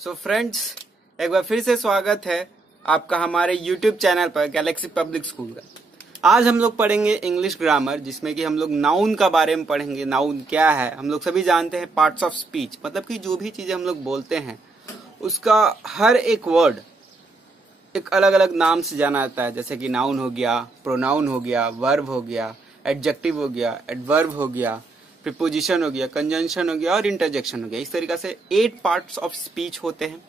So friends, एक बार फिर से स्वागत है आपका हमारे YouTube चैनल पर गैलेक्सी पब्लिक स्कूल का। आज हम लोग पढ़ेंगे इंग्लिश ग्रामर, जिसमें कि हम लोग नाउन का बारे में पढ़ेंगे। नाउन क्या है हम लोग सभी जानते हैं, पार्ट्स ऑफ स्पीच, मतलब कि जो भी चीजें हम लोग बोलते हैं उसका हर एक वर्ड एक अलग अलग नाम से जाना जाता है। जैसे कि नाउन हो गया, प्रोनाउन हो गया, वर्ब हो गया, एडजेक्टिव हो गया, एडवर्ब हो गया, प्रीपोजिशन हो गया, कंजंक्शन हो गया और इंटरजेक्शन हो गया। इस तरीके से 8 पार्ट्स ऑफ स्पीच होते हैं।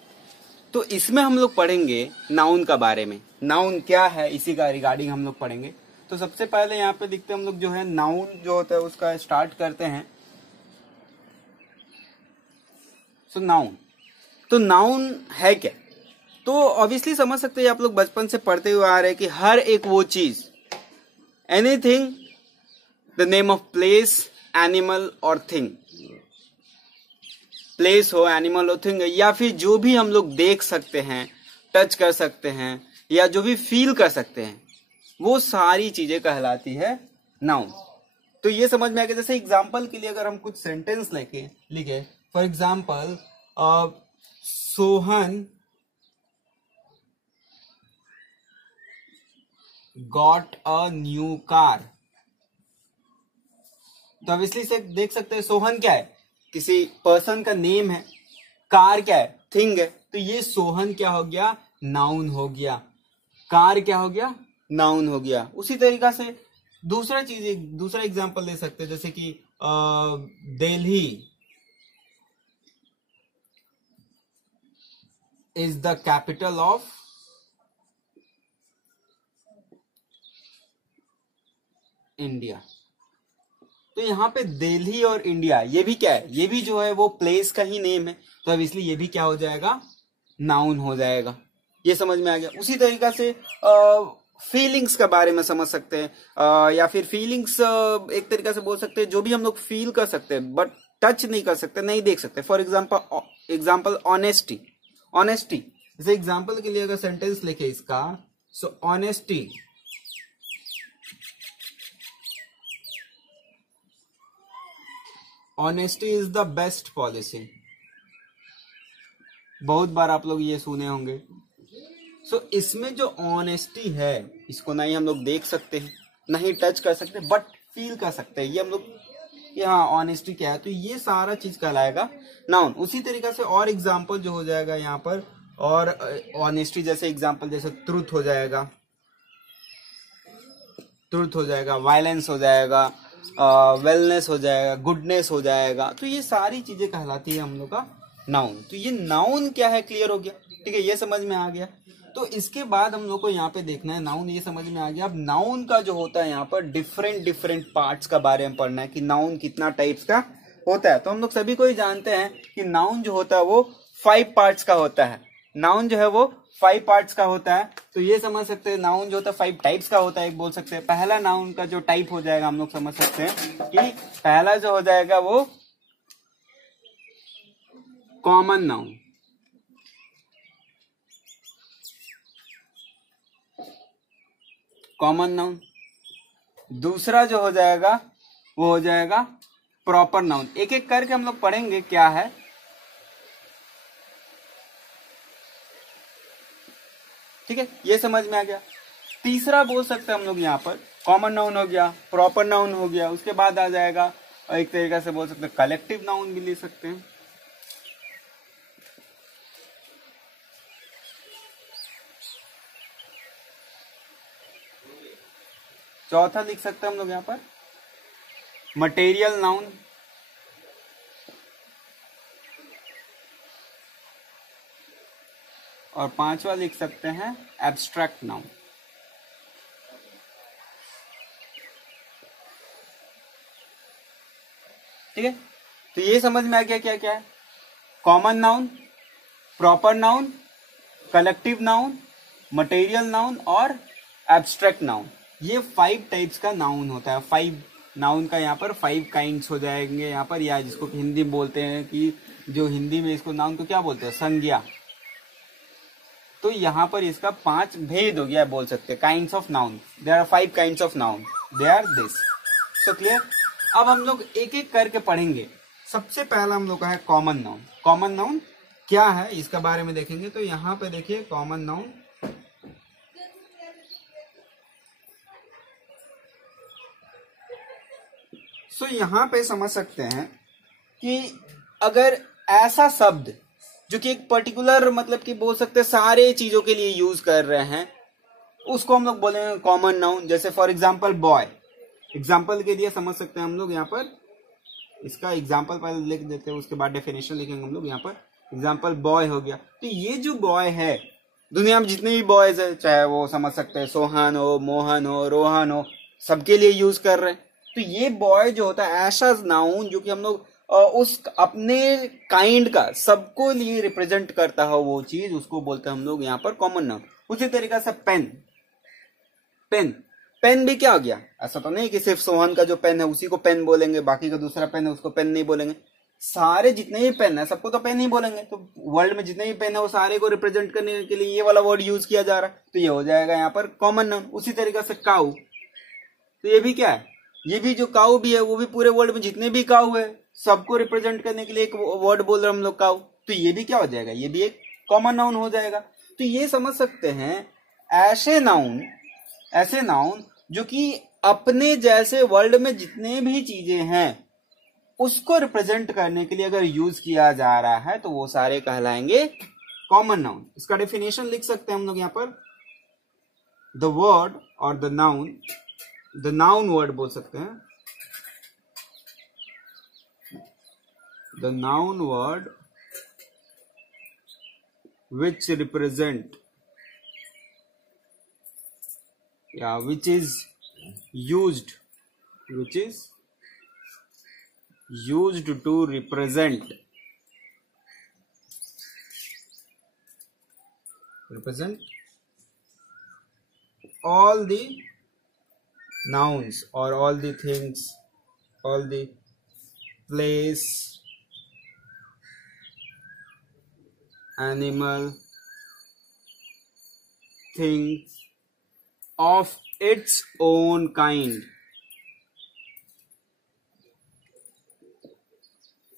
तो इसमें हम लोग पढ़ेंगे नाउन का बारे में। नाउन क्या है इसी का रिगार्डिंग हम लोग पढ़ेंगे। तो सबसे पहले यहाँ पे दिखते हम लोग जो है नाउन जो होता है उसका स्टार्ट करते हैं। सो नाउन, तो नाउन है क्या? तो ऑब्वियसली समझ सकते हैं आप लोग, बचपन से पढ़ते हुए आ रहे हैं कि हर एक वो चीज, anything, the name of place, animal और थिंग, प्लेस हो, एनिमल हो, थिंग, या फिर जो भी हम लोग देख सकते हैं, टच कर सकते हैं या जो भी फील कर सकते हैं, वो सारी चीजें कहलाती है नाउन। तो ये समझ में आ गया। जैसे एग्जांपल के लिए अगर हम कुछ सेंटेंस लिखे, for example Sohan got a new car. तो ऑब्वियसली से देख सकते हैं सोहन क्या है, किसी पर्सन का नेम है, कार क्या है, थिंग है। तो ये सोहन क्या हो गया, नाउन हो गया। कार क्या हो गया, नाउन हो गया। उसी तरीका से दूसरा एग्जांपल ले सकते हैं, जैसे कि Delhi is the capital of India. तो यहाँ पे दिल्ली और इंडिया, ये भी क्या है, ये भी जो है वो प्लेस का ही नेम है। तो अब इसलिए ये भी क्या हो जाएगा, नाउन हो जाएगा। ये समझ में आ गया। उसी तरीका से फीलिंग्स के बारे में समझ सकते हैं, या फिर फीलिंग्स एक तरीका से बोल सकते हैं, जो भी हम लोग फील कर सकते हैं बट टच नहीं कर सकते, नहीं देख सकते। For example honesty. ऑनेस्टी जैसे एग्जाम्पल के लिए अगर सेंटेंस लिखे इसका, so honesty honesty is the best policy. बहुत बार आप लोग ये सुने होंगे। सो इसमें जो ऑनेस्टी है, इसको ना ही हम लोग देख सकते हैं, ना ही टच कर सकते, बट फील कर सकते हैं। ये हम लोग कि हाँ ऑनेस्टी क्या है, तो ये सारा चीज कहलाएगा नाउन। उसी तरीका से और एग्जाम्पल जो हो जाएगा यहाँ पर, और ऑनेस्टी जैसे एग्जाम्पल जैसे ट्रूथ हो जाएगा, ट्रूथ हो जाएगा, वायलेंस हो जाएगा, वेलनेस हो जाएगा, गुडनेस हो जाएगा। तो ये सारी चीजें कहलाती है हम लोग का नाउन। तो ये नाउन क्या है, क्लियर हो गया, ठीक है, ये समझ में आ गया। तो इसके बाद हम लोग को यहाँ पे देखना है नाउन, ये समझ में आ गया। अब नाउन का जो होता है यहाँ पर डिफरेंट पार्ट्स का बारे में पढ़ना है कि नाउन कितना टाइप्स का होता है। तो हम लोग सभी को ही जानते हैं कि नाउन जो होता है वो 5 पार्ट्स का होता है। नाउन जो है वो 5 पार्ट्स का होता है। तो ये समझ सकते हैं नाउन जो होता है 5 टाइप्स का होता है। एक बोल सकते हैं पहला नाउन का जो टाइप हो जाएगा, हम लोग समझ सकते हैं कि पहला जो हो जाएगा वो कॉमन नाउन। Common noun. दूसरा जो हो जाएगा वो हो जाएगा प्रॉपर नाउन। एक एक करके हम लोग पढ़ेंगे क्या है। ठीक है, ये समझ में आ गया। तीसरा बोल सकते हैं हम लोग यहाँ पर, कॉमन नाउन हो गया, प्रॉपर नाउन हो गया, उसके बाद आ जाएगा एक तरीका से बोल सकते हैं कलेक्टिव नाउन भी ले सकते हैं। चौथा लिख सकते हैं हम लोग यहाँ पर मटेरियल नाउन। और पांचवा लिख सकते हैं एब्स्ट्रैक्ट नाउन। ठीक है, तो ये समझ में आ गया क्या क्या है। Common noun, proper noun, collective noun, material noun और एब्स्ट्रैक्ट नाउन। ये 5 टाइप्स का नाउन होता है। 5 नाउन का यहाँ पर 5 काइंड्स हो जाएंगे यहाँ पर, या जिसको हिंदी में बोलते हैं कि जो हिंदी में इसको नाउन को क्या बोलते हैं, संज्ञा। तो यहाँ पर इसका 5 भेद हो गया बोल सकते हैं, kinds of noun. There are 5 kinds of noun, they are this. So clear. अब हम लोग एक एक करके पढ़ेंगे। सबसे पहला हम लोग का है कॉमन नाउन। कॉमन नाउन क्या है इसका बारे में देखेंगे। तो यहाँ पे देखिए कॉमन नाउन, सो यहाँ पे समझ सकते हैं कि अगर ऐसा शब्द जो कि एक पर्टिकुलर मतलब कि बोल सकते हैं सारे चीजों के लिए यूज कर रहे हैं, उसको हम लोग बोलेंगे कॉमन नाउन। जैसे फॉर एग्जांपल बॉय, एग्जांपल के लिए समझ सकते हैं हम लोग यहाँ पर, इसका एग्जांपल पहले लिख देते हैं, उसके बाद डेफिनेशन लिखेंगे हम लोग। यहाँ पर एग्जांपल बॉय हो गया, तो ये जो बॉय है, दुनिया में जितने भी बॉयज है, चाहे वो समझ सकते हैं सोहन हो, मोहन हो, रोहन हो, सबके लिए यूज कर रहे हैं। तो ये बॉय जो होता है ऐसा नाउन जो कि हम लोग उस अपने काइंड का सबको लिए रिप्रेजेंट करता है वो चीज, उसको बोलते हैं हम लोग यहाँ पर कॉमन नाउन। उसी तरीके से पेन, पेन पेन भी क्या हो गया, ऐसा तो नहीं कि सिर्फ सोहन का जो पेन है उसी को पेन बोलेंगे, बाकी का दूसरा पेन है उसको पेन नहीं बोलेंगे। सारे जितने भी पेन है सबको तो पेन ही बोलेंगे। तो वर्ल्ड में जितने भी पेन है वो सारे को रिप्रेजेंट करने के लिए ये वाला वर्ड यूज किया जा रहा है, तो ये हो जाएगा यहाँ पर कॉमन नाउन। उसी तरीके से काऊ, तो ये भी क्या है, ये भी जो काऊ भी है वो भी पूरे वर्ल्ड में जितने भी काऊ है सबको रिप्रेजेंट करने के लिए एक वर्ड बोल रहे हम लोग काऊ, तो ये भी क्या हो जाएगा, ये भी एक कॉमन नाउन हो जाएगा। तो ये समझ सकते हैं ऐसे नाउन जो कि अपने जैसे वर्ल्ड में जितने भी चीजें हैं उसको रिप्रेजेंट करने के लिए अगर यूज किया जा रहा है तो वो सारे कहलाएंगे कॉमन नाउन। इसका डेफिनेशन लिख सकते हैं हम लोग यहाँ पर, द वर्ड और द नाउन वर्ड बोल सकते हैं, the noun word which represent, which is used to represent all the nouns or all the things, all the place, animal, thing of its own kind।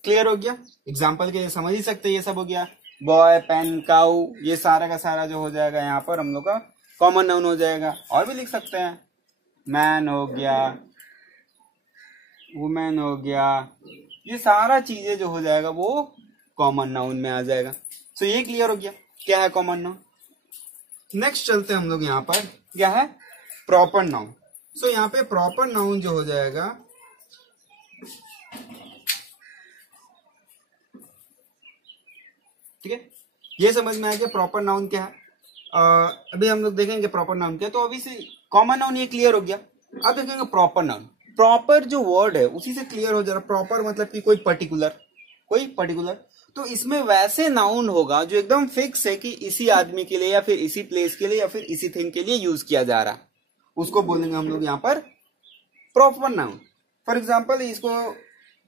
Clear हो गया? Example के लिए समझ ही सकते हैं, ये सब हो गया, बॉय, पेन, काऊ, ये सारा का सारा जो हो जाएगा यहाँ पर हम लोग का कॉमन नाउन हो जाएगा। और भी लिख सकते हैं, मैन हो गया, वुमेन हो गया, ये सारा चीजें जो हो जाएगा वो कॉमन नाउन में आ जाएगा। तो ये क्लियर हो गया क्या है कॉमन नाउन। नेक्स्ट चलते हैं हम लोग यहाँ पर, क्या है प्रॉपर नाउन। सो यहाँ पे प्रॉपर नाउन जो हो जाएगा, ठीक है, ये समझ में आ गया प्रॉपर नाउन क्या है। अभी हम लोग देखेंगे प्रॉपर नाउन क्या है, तो अभी से कॉमन नाउन ये क्लियर हो गया। अब देखेंगे प्रॉपर नाउन। प्रॉपर जो वर्ड है उसी से क्लियर हो जा रहा, प्रॉपर मतलब कि कोई पर्टिकुलर, तो इसमें वैसे नाउन होगा जो एकदम फिक्स है कि इसी आदमी के लिए या फिर इसी प्लेस के लिए या फिर इसी थिंग के लिए यूज किया जा रहा, उसको बोलेंगे हम लोग यहाँ पर प्रॉपर नाउन। फॉर एग्जाम्पल इसको,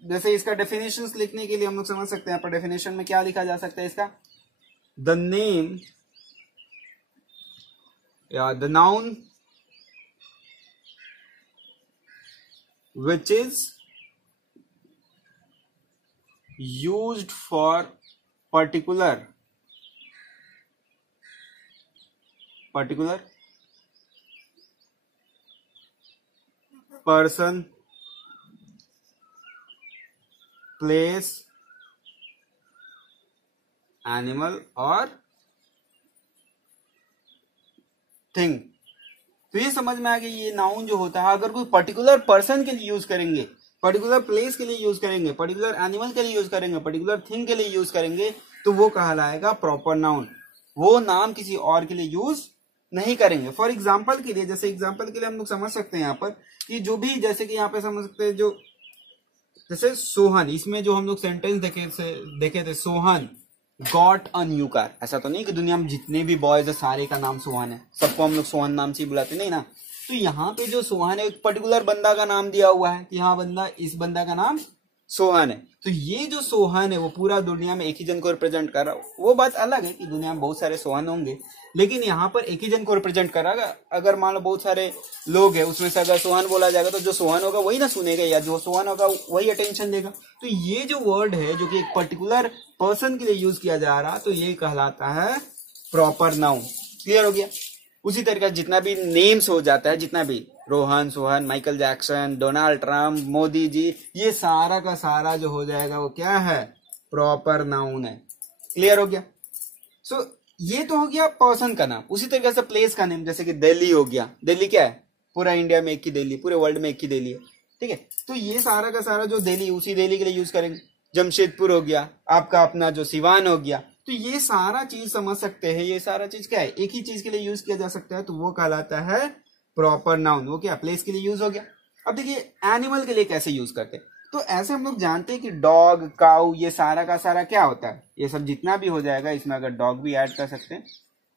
जैसे इसका डेफिनेशन लिखने के लिए हम लोग समझ सकते हैं, पर डेफिनेशन में क्या लिखा जा सकता है इसका, द नेम या the noun which is used for particular person, place, animal और थिंग। तो ये समझ में आ गया, ये नाउन जो होता है अगर कोई पर्टिकुलर पर्सन के लिए यूज करेंगे, पर्टिकुलर प्लेस के लिए यूज करेंगे, पर्टिकुलर एनिमल के लिए यूज करेंगे, पर्टिकुलर थिंग के लिए यूज करेंगे, तो वो कहलाएगा प्रॉपर नाउन। वो नाम किसी और के लिए यूज नहीं करेंगे। फॉर एग्जाम्पल के लिए, जैसे एग्जाम्पल के लिए हम लोग समझ सकते हैं यहाँ पर कि जो भी, जैसे कि यहाँ पे समझ सकते हैं, जो जैसे सोहन, इसमें जो हम लोग सेंटेंस देखे थे Sohan got a new car. ऐसा तो नहीं कि दुनिया में जितने भी बॉयज है सारे का नाम सोहन है, सबको हम लोग सोहन नाम से ही बुलाते, नहीं ना। तो यहाँ पे जो सोहन है एक पर्टिकुलर बंदा का नाम दिया हुआ है कि हाँ बंदा, इस बंदा का नाम सोहन है। तो ये जो सोहन है वो पूरा दुनिया में एक ही जन को रिप्रेजेंट कर रहा है। वो बात अलग है कि दुनिया में बहुत सारे सोहन होंगे, लेकिन यहाँ पर एक ही जन को रिप्रेजेंट कर रहा है। अगर मान लो बहुत सारे लोग हैं, उसमें से अगर सोहन बोला जाएगा तो जो सोहन होगा वही ना सुनेगा, या जो सोहन होगा वही अटेंशन देगा। तो ये जो वर्ड है जो कि एक पर्टिकुलर पर्सन के लिए यूज किया जा रहा, तो ये कहलाता है प्रॉपर नाउन। क्लियर हो गया? उसी तरीके से जितना भी नेम्स हो जाता है, जितना भी Rohan, Sohan, Michael Jackson, Donald Trump, Modi ji, ये सारा का सारा जो हो जाएगा वो क्या है? प्रॉपर नाउन है। क्लियर हो गया? सो ये तो हो गया पर्सन का नाम। उसी तरीके से प्लेस का नेम, जैसे कि दिल्ली हो गया। दिल्ली क्या है? पूरा इंडिया में एक ही दिल्ली, पूरे वर्ल्ड में एक ही दिल्ली है। ठीक है, तो ये सारा का सारा जो दिल्ली, उसी दिल्ली के लिए यूज करेंगे। जमशेदपुर हो गया, आपका अपना जो सिवान हो गया। तो ये सारा चीज समझ सकते हैं, ये सारा चीज क्या है? एक ही चीज के लिए यूज किया जा सकता है, तो वो कहलाता है प्रॉपर नाउन। वो क्या? प्लेस के लिए यूज हो गया। अब देखिए एनिमल के लिए कैसे यूज करते हैं। तो ऐसे हम लोग जानते हैं कि डॉग, काउ, ये सारा का सारा क्या होता है? ये सब जितना भी हो जाएगा, इसमें अगर डॉग भी ऐड कर सकते हैं,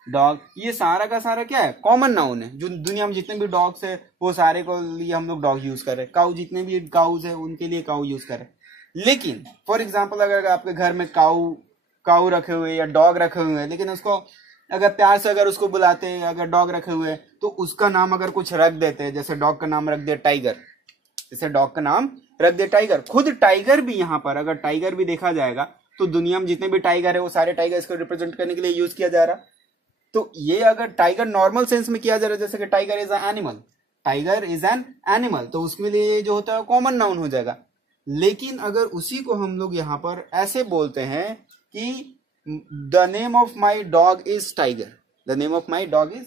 डॉग, ये सारा का सारा क्या है? कॉमन नाउन है। जो दुनिया में जितने भी डॉग्स है वो सारे को लिए हम लोग डॉग यूज कर रहे हैं। काउ, जितने भी काउज है उनके लिए काउ यूज कर रहे हैं। लेकिन फॉर एग्जाम्पल अगर आपके घर में काउ रखे हुए या डॉग रखे हुए हैं, लेकिन उसको अगर प्यार से अगर उसको बुलाते हैं, अगर डॉग रखे हुए हैं, तो उसका नाम अगर कुछ रख देते हैं, जैसे डॉग का नाम रख दिया टाइगर, जैसे डॉग का नाम रख दिया टाइगर। खुद टाइगर भी, यहाँ पर अगर टाइगर भी देखा जाएगा तो दुनिया में जितने भी टाइगर है वो सारे टाइगर इसको रिप्रेजेंट करने के लिए यूज किया जा रहा। तो ये अगर टाइगर नॉर्मल सेंस में किया जा रहा है, जैसे कि tiger is an animal, tiger is an animal, तो उसके लिए जो होता है कॉमन नाउन हो जाएगा। लेकिन अगर उसी को हम लोग यहाँ पर ऐसे बोलते हैं कि the name of my dog is tiger, the name of my dog is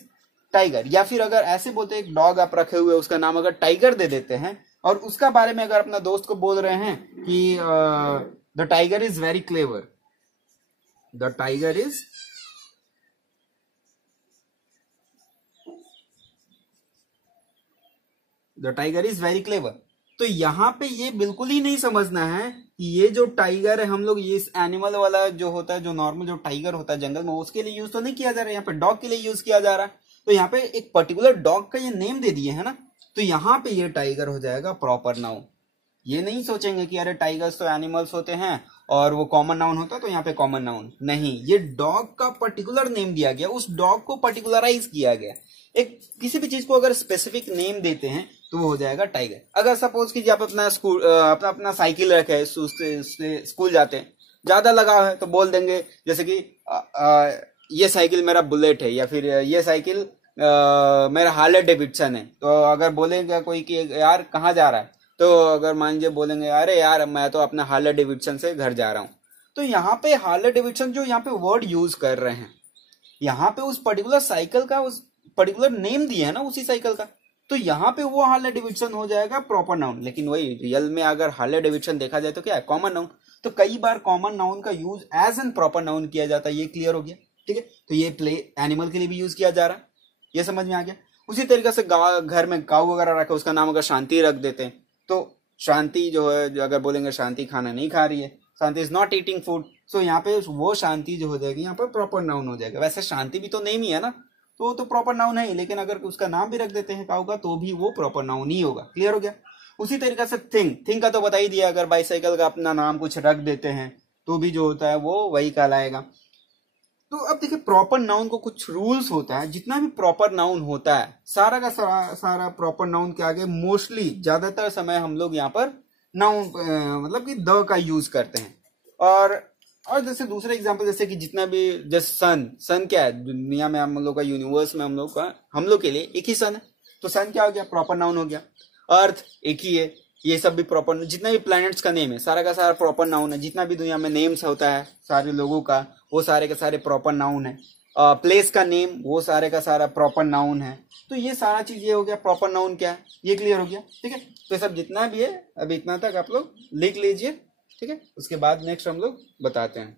tiger, या फिर अगर ऐसे बोलते हैं एक डॉग आप रखे हुए उसका नाम अगर टाइगर दे देते हैं, और उसका बारे में अगर अपना दोस्त को बोल रहे हैं कि the tiger is very clever, the tiger is very clever, तो यहाँ पे ये बिल्कुल ही नहीं समझना है कि ये जो टाइगर है हम लोग ये इस एनिमल वाला जो होता है, जो नॉर्मल जो टाइगर होता है जंगल में, उसके लिए यूज तो नहीं किया जा रहा है, यहाँ पे डॉग के लिए यूज किया जा रहा है। तो यहाँ पे एक पर्टिकुलर डॉग का ये नेम दे दिए है ना, तो यहाँ पे ये टाइगर हो जाएगा प्रॉपर नाउन। ये नहीं सोचेंगे कि अरे टाइगर्स तो एनिमल्स होते हैं और वो कॉमन नाउन होता है तो यहाँ पे कॉमन नाउन नहीं, ये डॉग का पर्टिकुलर नेम दिया गया, उस डॉग को पर्टिकुलराइज किया गया। एक किसी भी चीज को अगर स्पेसिफिक नेम देते हैं तो वो हो जाएगा टाइगर। अगर सपोज कीजिए आप अपना स्कूल अपना साइकिल रखे है, स्कूल जाते हैं, ज्यादा लगाव है तो बोल देंगे जैसे कि ये साइकिल मेरा बुलेट है, या फिर ये साइकिल मेरा हार्ले डेविडसन है। तो अगर बोलेगा कोई कि यार कहाँ जा रहा है, तो अगर मान लीजिए बोलेंगे अरे यार मैं तो अपना हार्ले डेविडसन से घर जा रहा हूँ, तो यहाँ पे हार्ले डेविडसन जो यहाँ पे वर्ड यूज कर रहे हैं, यहाँ पे उस पर्टिकुलर साइकिल का उस पर्टिकुलर नेम दिया है ना उसी साइकिल का, तो यहाँ पे वो हार्ले डेविडसन हो जाएगा प्रॉपर नाउन। लेकिन वही रियल में अगर हार्ले डेविडसन देखा जाए तो क्या है? Common noun. तो कई बार कॉमन नाउन का use as an proper noun किया जाता है। ये क्लियर हो गया? ठीक है, तो ये प्ले एनिमल के लिए भी यूज किया जा रहा है, ये समझ में आ गया। उसी तरीके से घर में काऊ वगैरह रखा, उसका नाम अगर शांति रख देते हैं, तो शांति जो है, जो अगर बोलेंगे शांति खाना नहीं खा रही है, शांति इज नॉट ईटिंग फूड, सो यहाँ पे वो शांति जो हो जाएगी यहाँ पर प्रॉपर नाउन हो जाएगा। वैसे शांति भी तो नेम ही है ना, तो वो तो प्रॉपर नाउन है, लेकिन अगर उसका नाम भी रख देते हैं काऊ का तो भी वो प्रॉपर नाउन ही होगा। क्लियर हो गया? उसी तरीके से थिंग का तो बता ही दिया, अगर बाइसाइकिल का अपना नाम कुछ रख देते हैं तो भी जो होता है वो वही कहलाएगा। तो अब देखिए प्रॉपर नाउन को कुछ रूल्स होता है। जितना भी प्रॉपर नाउन होता है सारा का सारा प्रॉपर नाउन के आगे मोस्टली ज्यादातर समय हम लोग यहाँ पर नाउन मतलब कि द का यूज करते हैं। और जैसे दूसरे एग्जांपल, जैसे कि जितना भी जैसे सन क्या है दुनिया में, हम लोग का यूनिवर्स में हम लोग के लिए एक ही सन है, तो सन क्या हो गया? प्रॉपर नाउन हो गया। अर्थ एक ही है, ये सब भी प्रॉपर, जितना भी प्लैनेट्स का नेम है सारा का सारा प्रॉपर नाउन है। जितना भी दुनिया में नेम्स होता है सारे लोगों का, वो सारे के सारे प्रॉपर नाउन है। प्लेस का नेम वो सारे का सारा प्रॉपर नाउन है। तो ये सारा चीज ये हो गया प्रॉपर नाउन क्या है, ये क्लियर हो गया। ठीक है, तो सब जितना भी है अभी इतना तक आप लोग लिख लीजिए। ठीक है, उसके बाद नेक्स्ट हम लोग बताते हैं।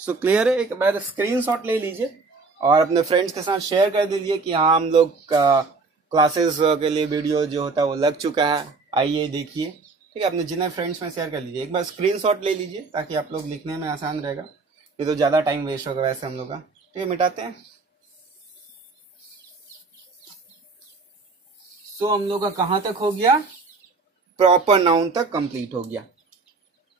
सो क्लियर है? एक बार स्क्रीनशॉट ले लीजिए और अपने फ्रेंड्स के साथ शेयर कर दीजिए कि हाँ हम लोग क्लासेस के लिए वीडियो जो होता है वो लग चुका है, आइए देखिए। ठीक है, अपने जितने फ्रेंड्स में शेयर कर लीजिए। एक बार स्क्रीनशॉट ले लीजिए ताकि आप लोग लिखने में आसान रहेगा। ये तो ज़्यादा टाइम वेस्ट होगा वैसे हम लोग का। ठीक है, मिटाते हैं। सो हम लोग का कहाँ तक हो गया? प्रॉपर नाउन तक कंप्लीट हो गया।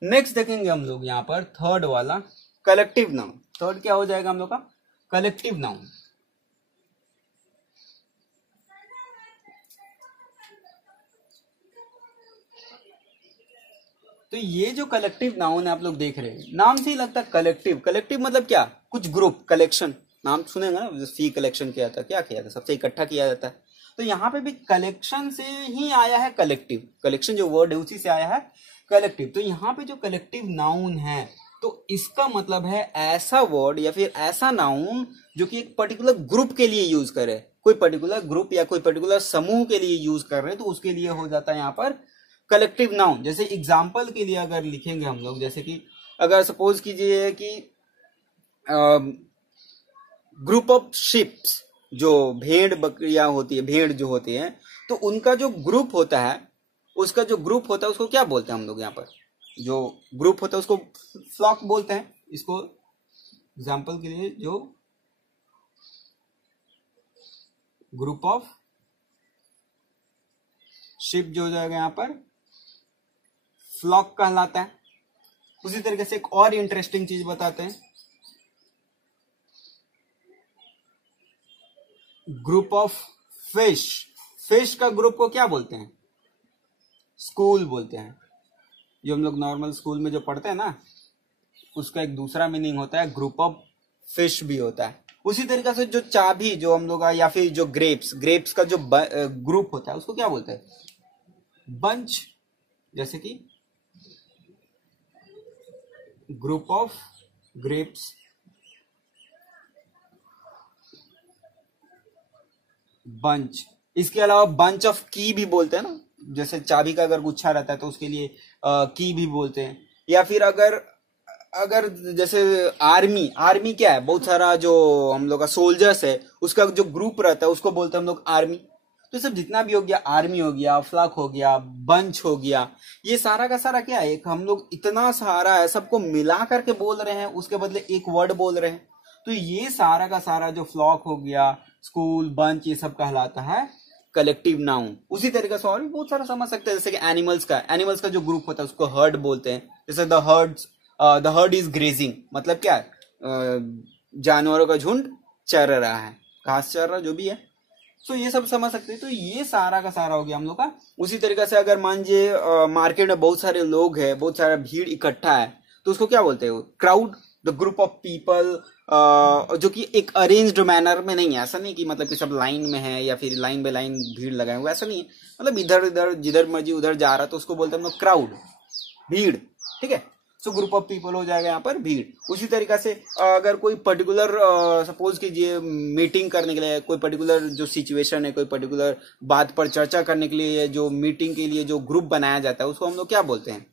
नेक्स्ट देखेंगे हम लोग यहाँ पर थर्ड वाला, कलेक्टिव नाउन। थर्ड क्या हो जाएगा हम लोग का? Collective noun. तो ये जो कलेक्टिव नाउन है आप लोग देख रहे हैं, नाम से ही लगता है कलेक्टिव। कलेक्टिव मतलब क्या? कुछ ग्रुप, कलेक्शन। नाम सुनेगा ना, फी कलेक्शन किया था, क्या किया था? सबसे इकट्ठा किया जाता है। तो यहाँ पे भी कलेक्शन से ही आया है कलेक्टिव। कलेक्शन जो वर्ड है उसी से आया है कलेक्टिव। तो यहाँ पे जो कलेक्टिव नाउन है तो इसका मतलब है ऐसा वर्ड या फिर ऐसा नाउन जो कि एक पर्टिकुलर ग्रुप के लिए यूज करे। कोई पर्टिकुलर ग्रुप या कोई पर्टिकुलर समूह के लिए यूज कर रहे हैं तो उसके लिए हो जाता है यहाँ पर कलेक्टिव नाउन। जैसे एग्जाम्पल के लिए अगर लिखेंगे हम लोग, जैसे कि अगर सपोज कीजिए कि ग्रुप ऑफ शिप्स, जो भेड़ बकरियां होती है, भेड़ जो होती है, तो उनका जो ग्रुप होता है, उसका जो ग्रुप होता है उसको क्या बोलते हैं हम लोग यहाँ पर? जो ग्रुप होता है उसको फ्लॉक बोलते हैं। इसको एग्जाम्पल के लिए जो ग्रुप ऑफ शिप जो हो जाएगा यहाँ पर फ्लॉक कहलाता है। उसी तरीके से एक और इंटरेस्टिंग चीज बताते हैं, ग्रुप ऑफ फिश। फिश का ग्रुप को क्या बोलते हैं? स्कूल बोलते हैं। जो हम लोग नॉर्मल स्कूल में जो पढ़ते हैं ना, उसका एक दूसरा मीनिंग होता है ग्रुप ऑफ फिश भी होता है। उसी तरीके से जो चाबी जो हम लोग, या फिर जो ग्रेप्स का जो ग्रुप होता है उसको क्या बोलते हैं? बंच। जैसे कि ग्रुप ऑफ ग्रेप्स, बंच। इसके अलावा बंच ऑफ की भी बोलते हैं ना, जैसे चाबी का अगर गुच्छा रहता है तो उसके लिए की भी बोलते हैं। या फिर अगर अगर जैसे आर्मी, आर्मी क्या है? बहुत सारा जो हम लोग का सोल्जर्स है उसका जो ग्रुप रहता है उसको बोलते हैं हम लोग आर्मी। तो सब जितना भी हो गया, आर्मी हो गया, फ्लॉक हो गया, बंच हो गया, ये सारा का सारा क्या है? एक हम लोग इतना सारा है सबको मिला करके बोल रहे हैं, उसके बदले एक वर्ड बोल रहे हैं। तो ये सारा का सारा जो फ्लॉक हो गया, स्कूल, बंच, ये सब कहलाता है कलेक्टिव नाउन। उसी तरीके से और भी बहुत सारा समझ सकते हैं। जैसे कि एनिमल्स का जो ग्रुप होता है उसको हर्ड बोलते हैं। जैसे द हर्ड इज ग्रेजिंग, मतलब क्या है? जानवरों का झुंड चर रहा है, घास चर रहा, जो भी है। सो ये सब समझ सकते हैं। तो ये सारा का सारा हो गया हम लोग का। उसी तरीके से अगर मान लीजिए मार्केट में बहुत सारे लोग हैं, बहुत सारा भीड़ इकट्ठा है, तो उसको क्या बोलते हैं? Crowd. The group of people, जो कि एक अरेंज्ड मैनर में नहीं है। ऐसा नहीं कि मतलब कि सब लाइन में है या फिर लाइन बाय लाइन भीड़ लगाए हुए, ऐसा नहीं है। मतलब इधर इधर जिधर मर्जी उधर जा रहा, तो उसको बोलते हैं हम लोग क्राउड, भीड़। ठीक है, सो ग्रुप ऑफ पीपल हो जाएगा यहाँ पर भीड़। उसी तरीके से अगर कोई पर्टिकुलर सपोज कीजिए मीटिंग करने के लिए, कोई पर्टिकुलर जो सिचुएशन है, कोई पर्टिकुलर बात पर चर्चा करने के लिए जो मीटिंग के लिए जो ग्रुप बनाया जाता है उसको हम लोग क्या बोलते हैं?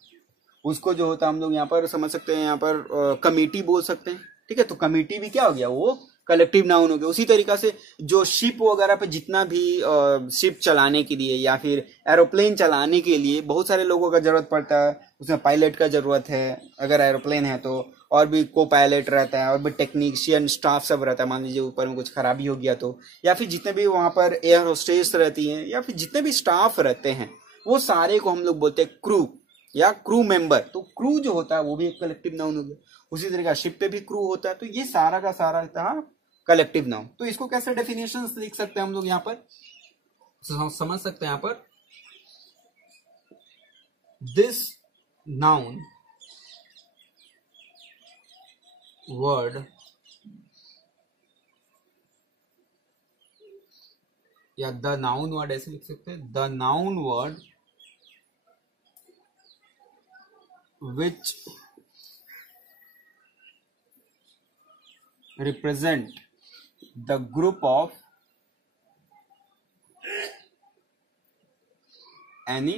उसको जो होता है हम लोग यहाँ पर समझ सकते हैं, यहाँ पर कमेटी बोल सकते हैं। ठीक है, तो कमेटी भी क्या हो गया? वो कलेक्टिव नाउन हो गया। उसी तरीका से जो शिप वगैरह पे जितना भी शिप चलाने के लिए या फिर एरोप्लेन चलाने के लिए बहुत सारे लोगों का जरूरत पड़ता है। उसमें पायलट का जरूरत है अगर एरोप्लेन है तो, और भी को पायलट रहता है, और भी टेक्नीशियन स्टाफ सब रहता है। मान लीजिए ऊपर में कुछ खराबी हो गया तो, या फिर जितने भी वहां पर एयर होस्टेस रहती हैं या फिर जितने भी स्टाफ रहते हैं, वो सारे को हम लोग बोलते हैं क्रू या क्रू मेंबर। तो क्रू जो होता है वो भी एक कलेक्टिव नाउन हो गया। उसी तरह का शिप पे भी क्रू होता है। तो ये सारा का सारा था कलेक्टिव नाउन। तो इसको कैसे डेफिनेशन लिख सकते हैं हम लोग यहाँ पर? समझ सकते हैं यहाँ पर, दिस नाउन वर्ड या द नाउन वर्ड, ऐसे लिख सकते हैं, the noun word which represent the group of any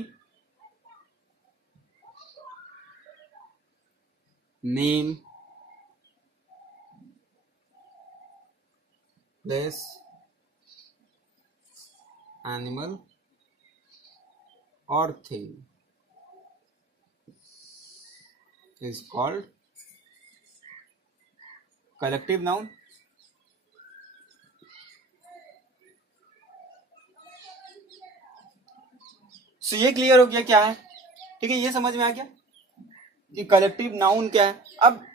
name, place, animal और thing is called collective noun. So ये क्लियर हो गया क्या है, ठीक है, ये समझ में आ गया कि कलेक्टिव नाउन क्या है। अब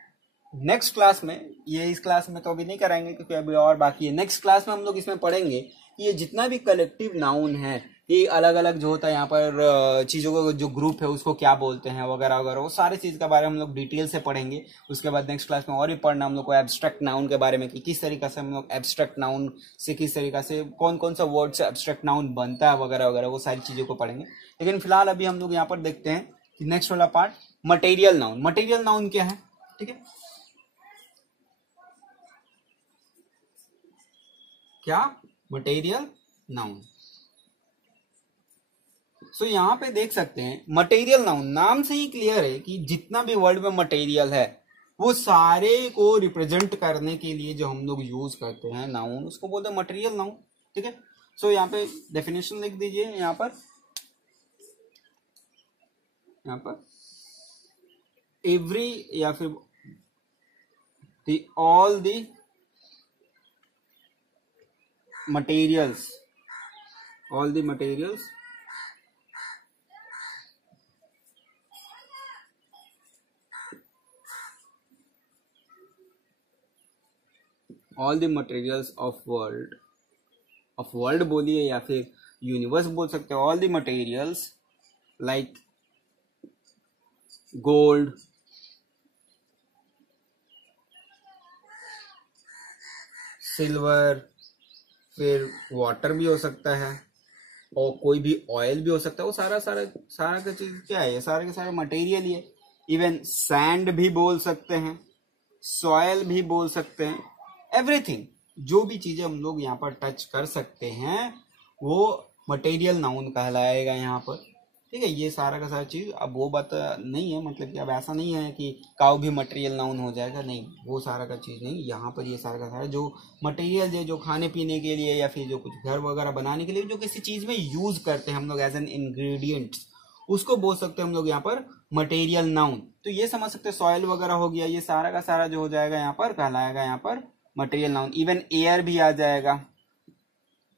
नेक्स्ट क्लास में, ये इस क्लास में तो अभी नहीं कराएंगे क्योंकि अभी और बाकी है, नेक्स्ट क्लास में हम लोग इसमें पढ़ेंगे कि ये जितना भी कलेक्टिव नाउन है, ये अलग अलग जो होता है यहाँ पर चीजों को जो ग्रुप है उसको क्या बोलते हैं वगैरह वगैरह, वो सारी चीज के बारे में हम लोग डिटेल से पढ़ेंगे। उसके बाद नेक्स्ट क्लास में और भी पढ़ना हम लोग को एब्स्ट्रैक्ट नाउन के बारे में कि किस तरीके से हम लोग एब्स्ट्रैक्ट नाउन से किस तरीके से कौन कौन सा वर्ड से एब्स्ट्रैक्ट नाउन बनता है वगैरह वगैरह, वो सारी चीजों को पढ़ेंगे। लेकिन फिलहाल अभी हम लोग यहाँ पर देखते हैं कि नेक्स्ट वाला part material noun. Material noun क्या है, ठीक है, क्या मटेरियल नाउन। सो यहां पे देख सकते हैं मटेरियल नाउन नाम से ही क्लियर है कि जितना भी वर्ल्ड में मटेरियल है वो सारे को रिप्रेजेंट करने के लिए जो हम लोग यूज करते हैं नाउन, उसको बोलते हैं मटेरियल नाउन, ठीक है। सो यहाँ पे डेफिनेशन लिख दीजिए, यहाँ पर एवरी या फिर all the materials, all the materials of world बोलिए या फिर यूनिवर्स बोल सकते हो, all the materials like gold, silver, फिर वाटर भी हो सकता है और कोई भी ऑयल भी हो सकता है, वो सारा सारा सारा का चीज क्या है, ये सारे के सारे मटेरियल ही है। इवन सैंड भी बोल सकते हैं, सॉयल भी बोल सकते हैं, एवरीथिंग जो भी चीजें हम लोग यहाँ पर टच कर सकते हैं वो मटेरियल नाउन कहलाएगा यहाँ पर, ठीक है। ये सारा का सारा चीज, अब वो बात नहीं है, मतलब कि अब ऐसा नहीं है कि काउ भी मटेरियल नाउन हो जाएगा, नहीं, वो सारा का चीज नहीं। यहाँ पर ये सारा का सारा जो मटेरियल है, जो खाने पीने के लिए या फिर जो कुछ घर वगैरह बनाने के लिए जो किसी चीज में यूज करते हैं हम लोग एज एन इंग्रेडिएंट्स, उसको बोल सकते हैं हम लोग यहाँ पर मटेरियल नाउन। तो ये समझ सकते हैं सॉइल वगैरह हो गया, ये सारा का सारा जो हो जाएगा यहाँ पर कहलाएगा यहाँ पर मटेरियल नाउन। इवन एयर भी आ जाएगा,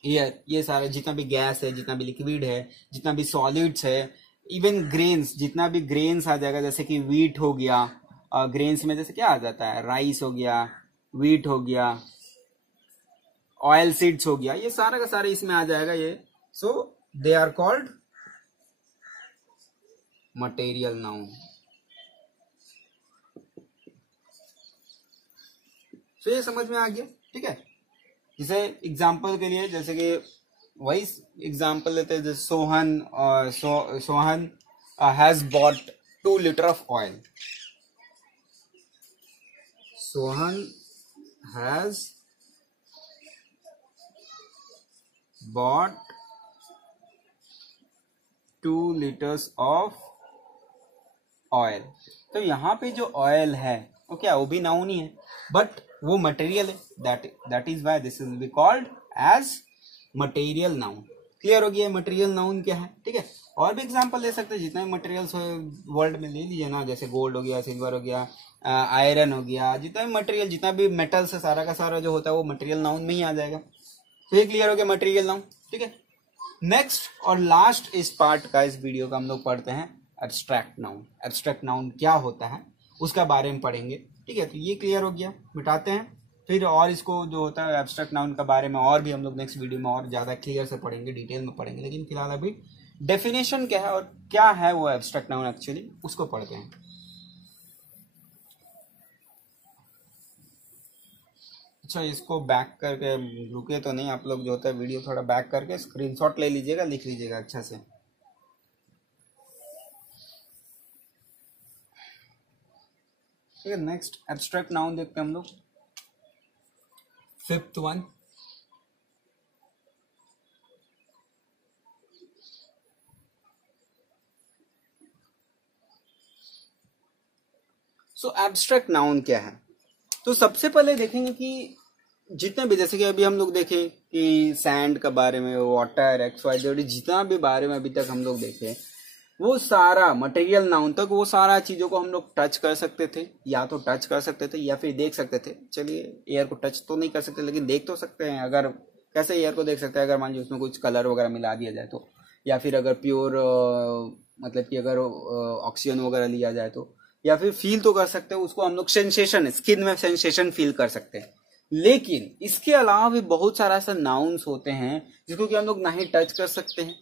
एयर, ये सारा जितना भी गैस है, जितना भी लिक्विड है, जितना भी सॉलिड्स है, इवन ग्रेन्स, जितना भी ग्रेन्स आ जाएगा, जैसे कि वीट हो गया, ग्रेन्स में जैसे क्या आ जाता है, राइस हो गया, वीट हो गया, ऑयल सीड्स हो गया, ये सारा का सारा इसमें आ जाएगा ये। So they are called material noun. तो ये समझ में आ गया, ठीक है। जैसे एग्जाम्पल के लिए, जैसे कि वही एग्जाम्पल लेते हैं, जैसे Sohan has bot 2 litre of oil. Sohan has bot 2 litres of oil. तो यहाँ पे जो ऑयल है वो क्या, वो भी नाउन ही है, बट वो मटेरियल है, that is why this will be called as material noun. Clear हो गया मटेरियल नाउन क्या है, ठीक है। और भी एग्जांपल ले सकते हैं, जितने भी मटेरियल्स वर्ल्ड में ले लीजिए ना, जैसे गोल्ड हो गया, सिल्वर हो गया, आयरन हो गया, जितना भी मटेरियल, जितना भी मेटल्स है, सारा का सारा जो होता है वो मटेरियल नाउन में ही आ जाएगा। तो ये क्लियर हो गया मटेरियल नाउन, ठीक है। नेक्स्ट और लास्ट इस पार्ट का, इस वीडियो का हम लोग पढ़ते हैं एब्स्ट्रैक्ट नाउन। एब्स्ट्रैक्ट नाउन क्या होता है उसका बारे में पढ़ेंगे, ठीक है। तो ये क्लियर हो गया, मिटाते हैं फिर, और इसको जो होता है एब्स्ट्रैक्ट नाउन के बारे में और भी हम लोग नेक्स्ट वीडियो में और ज्यादा क्लियर से पढ़ेंगे, डिटेल में पढ़ेंगे। लेकिन फिलहाल अभी डेफिनेशन क्या है और क्या है वो एब्स्ट्रैक्ट नाउन एक्चुअली, उसको पढ़ते हैं। अच्छा, इसको बैक करके, रुके तो नहीं आप लोग, जो होता है वीडियो थोड़ा बैक करके स्क्रीनशॉट ले लीजिएगा, लिख लीजिएगा अच्छा से। ठीक है, नेक्स्ट एब्स्ट्रैक्ट नाउन देखते हैं हम लोग, 5th वन। सो एब्स्ट्रैक्ट नाउन क्या है, तो सबसे पहले देखेंगे कि जितने भी, जैसे कि अभी हम लोग देखें कि सैंड के बारे में, वाटर, एक्स वाई जेड, जितना भी बारे में अभी तक हम लोग देखे, वो सारा मटेरियल नाउन तक वो सारा चीजों को हम लोग टच कर सकते थे, या तो टच कर सकते थे या फिर देख सकते थे। चलिए एयर को टच तो नहीं कर सकते लेकिन देख तो सकते हैं। अगर कैसे एयर को देख सकते हैं, अगर मान लीजिए उसमें कुछ कलर वगैरह मिला दिया जाए तो, या फिर अगर प्योर मतलब कि अगर ऑक्सीजन वगैरह लिया जाए तो, या फिर फील तो कर सकते हैं उसको हम लोग, सेंसेशन, स्किन में सेंसेशन फील कर सकते हैं। लेकिन इसके अलावा भी बहुत सारा ऐसा नाउन्स होते हैं जिसको कि हम लोग ना ही टच कर सकते हैं,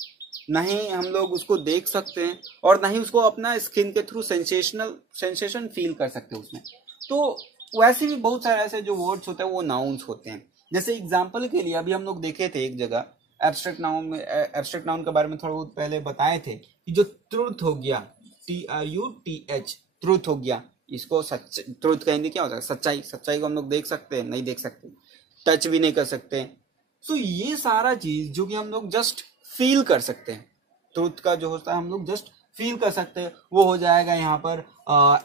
ना ही हम लोग उसको देख सकते हैं, और ना ही उसको अपना स्किन के थ्रू सेंसेशन फील कर सकते हैं उसमें। तो वैसे भी बहुत सारे ऐसे जो वर्ड्स होते हैं वो नाउन्स होते हैं। जैसे एग्जाम्पल के लिए अभी हम लोग देखे थे एक जगह एब्स्ट्रैक्ट नाउन में, एब्स्ट्रैक्ट नाउन के बारे में थोड़ा बहुत पहले बताए थे कि जो ट्रुथ हो गया, TRUTH, ट्रुथ हो गया, इसको सच, ट्रुथ कहेंगे क्या होता है, सच्चाई। सच्चाई को हम लोग देख सकते हैं, नहीं देख सकते, टच भी नहीं कर सकते। तो ये सारा चीज जो कि हम लोग जस्ट फील कर सकते हैं, ट्रुथ का जो होता है हम लोग जस्ट फील कर सकते हैं, वो हो जाएगा यहाँ पर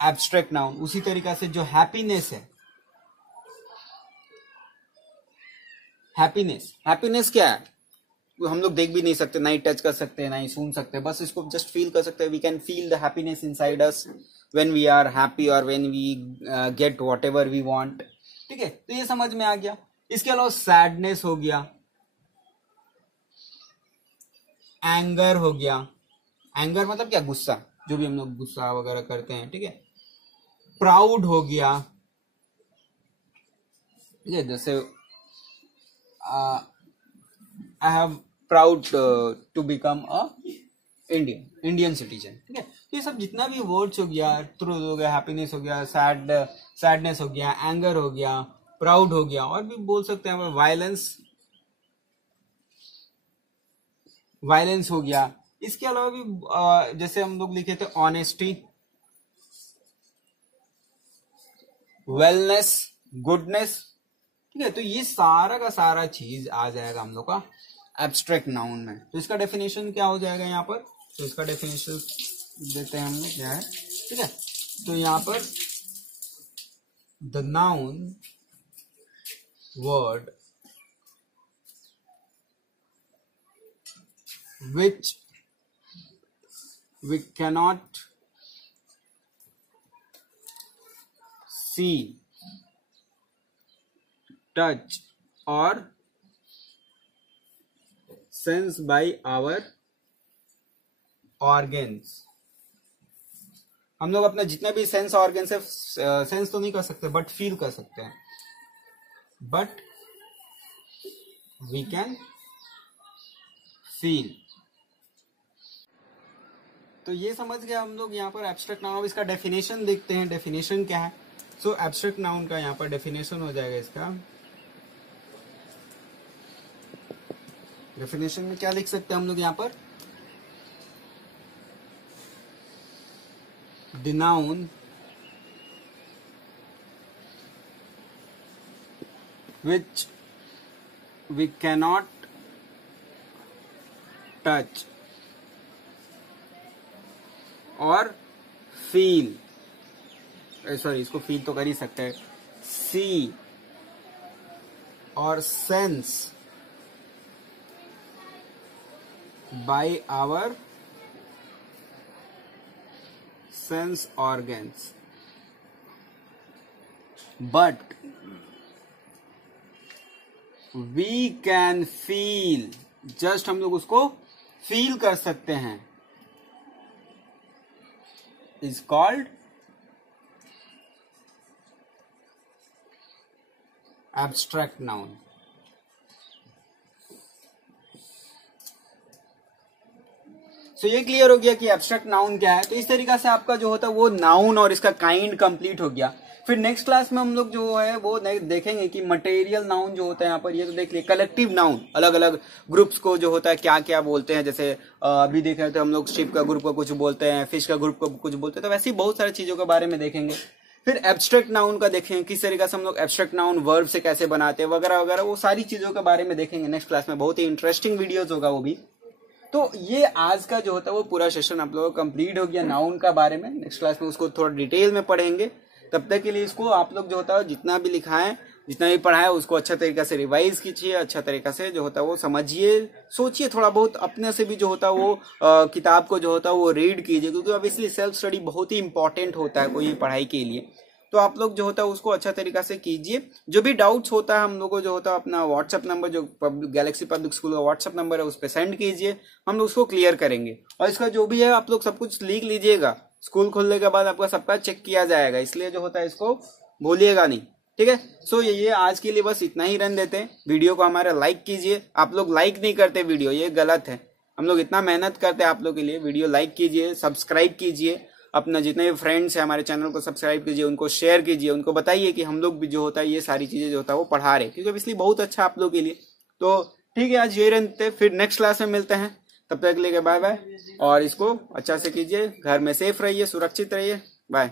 एब्स्ट्रैक्ट नाउन। उसी तरीका से जो हैप्पीनेस है, हैप्पीनेस क्या है, हम लोग देख भी नहीं सकते, ना ही टच कर सकते, ना ही सुन सकते, बस इसको जस्ट फील कर सकते हैं। We can feel the happiness inside us when we are happy और when we get whatever we want. ठीक है, तो ये समझ में आ गया। इसके अलावा सैडनेस हो गया, एंगर हो गया, एंगर मतलब क्या, गुस्सा, जो भी हम लोग गुस्सा वगैरह करते हैं। ठीक है, प्राउड हो गया, ठीक है, जैसे I have proud to become a Indian citizen. ठीक है, तो ये सब जितना भी वर्ड्स हो गया, ट्रूथ हो गया, हैप्पीनेस हो गया, सैडनेस हो गया, एंगर हो गया, प्राउड हो गया, और भी बोल सकते हैं वायलेंस हो गया। इसके अलावा भी जैसे हम लोग लिखे थे ऑनेस्टी, वेलनेस, गुडनेस। ठीक है, तो ये सारा का सारा चीज आ जाएगा हम लोग का एब्स्ट्रैक्ट नाउन में। तो इसका डेफिनेशन क्या हो जाएगा यहाँ पर, तो इसका डेफिनेशन देते हैं हम लोग क्या है। ठीक है, तो यहाँ पर the noun word which we cannot see, touch or sense by our organs। हम लोग अपना जितने भी सेंस ऑर्गन से सेंस तो नहीं कर सकते बट फील कर सकते हैं, बट वी कैन फील। तो ये समझ गए हम लोग यहाँ पर एब्स्ट्रैक्ट नाउन। इसका डेफिनेशन देखते हैं, डेफिनेशन क्या है। सो एब्स्ट्रैक्ट नाउन का यहाँ पर डेफिनेशन हो जाएगा। इसका डेफिनेशन में क्या लिख सकते हैं हम लोग यहाँ पर, the noun which we cannot touch और फील, सॉरी इसको फील तो कर ही सकते हैं, सी और sense by our sense organs, but we can feel, just हम लोग उसको फील कर सकते हैं, is called abstract noun. So ये क्लियर हो गया कि एब्स्ट्रैक्ट नाउन क्या है। तो इस तरीका से आपका जो होता है वो नाउन और इसका काइंड कंप्लीट हो गया। फिर नेक्स्ट क्लास में हम लोग जो है वो देखेंगे कि मटेरियल नाउन जो होता है यहाँ पर, ये तो देख लिए कलेक्टिव नाउन, अलग अलग ग्रुप्स को जो होता है क्या क्या बोलते हैं। जैसे अभी देख रहे थे हम लोग शिप का ग्रुप को कुछ बोलते हैं, फिश का ग्रुप को कुछ बोलते हैं, तो वैसे ही बहुत सारी चीजों के बारे में देखेंगे। फिर एब्स्ट्रैक्ट नाउन का देखेंगे किस तरीके से हम लोग एब्स्ट्रैक्ट नाउन वर्ब से कैसे बनाते हैं वगैरह वगैरह, वो सारी चीजों के बारे में देखेंगे नेक्स्ट क्लास में। बहुत ही इंटरेस्टिंग वीडियोज होगा वो भी। तो ये आज का जो होता है वो पूरा सेशन आप लोगों का कंप्लीट हो गया नाउन का बारे में। नेक्स्ट क्लास में उसको थोड़ा डिटेल में पढ़ेंगे। तब तक के लिए इसको आप लोग जो होता है जितना भी लिखा है जितना भी पढ़ा है उसको अच्छा तरीका से रिवाइज कीजिए, अच्छा तरीका से जो होता है वो समझिए, सोचिए थोड़ा बहुत अपने से भी जो होता है वो किताब को जो होता है वो रीड कीजिए, क्योंकि ऑब्वियसली सेल्फ स्टडी बहुत ही इंपॉर्टेंट होता है कोई भी पढ़ाई के लिए। तो आप लोग जो होता है उसको अच्छा तरीका से कीजिए। जो भी डाउट्स होता है हम लोग को जो होता है अपना व्हाट्सएप नंबर, जो गैलेक्सी पब्लिक स्कूल का व्हाट्सएप नंबर है उस पर सेंड कीजिए, हम लोग उसको क्लियर करेंगे। और इसका जो भी है आप लोग सब कुछ लिख लीजिएगा, स्कूल खुलने के बाद आपका सबका चेक किया जाएगा, इसलिए जो होता है इसको भूलिएगा नहीं, ठीक है। सो ये आज के लिए बस इतना ही रहने देते हैं। वीडियो को हमारा लाइक कीजिए, आप लोग लाइक नहीं करते वीडियो, ये गलत है। हम लोग इतना मेहनत करते हैं आप लोग के लिए, वीडियो लाइक कीजिए, सब्सक्राइब कीजिए, अपना जितने भी फ्रेंड्स हैं हमारे चैनल को सब्सक्राइब कीजिए, उनको शेयर कीजिए, उनको बताइए कि हम लोग भी जो होता है ये सारी चीजें जो होता है वो पढ़ा रहे, क्योंकि इसलिए बहुत अच्छा आप लोग के लिए। तो ठीक है, आज ये रहते, फिर नेक्स्ट क्लास में मिलते हैं, तब तक लेके बाय बाय। और इसको अच्छा से कीजिए, घर में सेफ रहिए, सुरक्षित रहिए, बाय।